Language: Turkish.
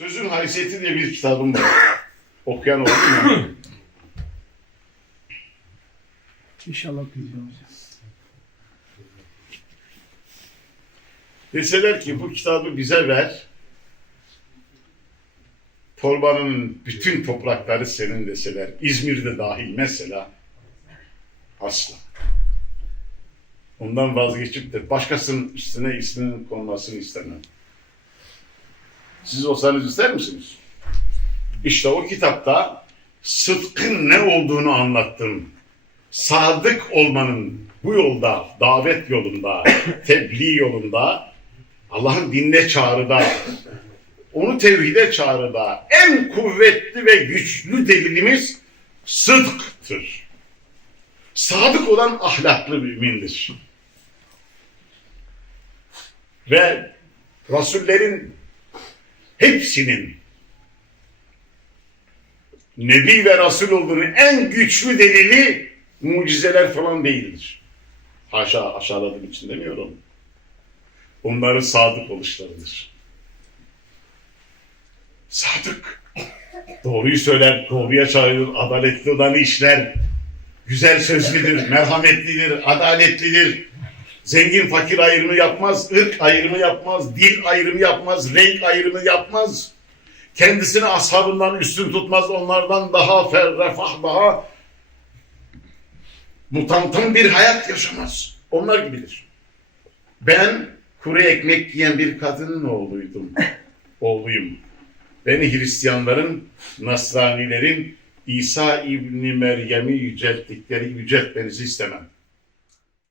Sözün Haysiyeti diye bir kitabım var. Okuyan oldu mu? İnşallah okuyacağım. Deseler ki bu kitabı bize ver. Torbanın bütün toprakları senin deseler. İzmir'de dahil mesela. Asla. Ondan vazgeçip de başkasının üstüne isminin konmasını istemem. Siz olsanız ister misiniz? İşte o kitapta sıdkın ne olduğunu anlattım. Sadık olmanın bu yolda, davet yolunda, tebliğ yolunda, Allah'ın dinle çağrıda, onu tevhide çağrıda en kuvvetli ve güçlü delilimiz sıdktır. Sadık olan ahlaklı mümindir. Ve Rasullerin hepsinin Nebi ve Rasul olduğunu en güçlü delili mucizeler falan değildir. Haşa aşağıladığım için demiyorum. Onların sadık oluşlarıdır. Sadık. Doğruyu söyler, doğruya çağırır, adaletli olanı işler. Güzel sözlüdür, merhametlidir, adaletlidir. Zengin fakir ayrımı yapmaz, ırk ayrımı yapmaz, dil ayrımı yapmaz, renk ayrımı yapmaz. Kendisini ashabından üstün tutmaz, onlardan daha fer, refah, daha mutantan bir hayat yaşamaz. Onlar gibidir. Ben kuru ekmek yiyen bir kadının oğluydum. Oğluyum. Beni Hristiyanların, Nasranilerin İsa İbni Meryem'i yücelttikleri yüceltmenizi istemem.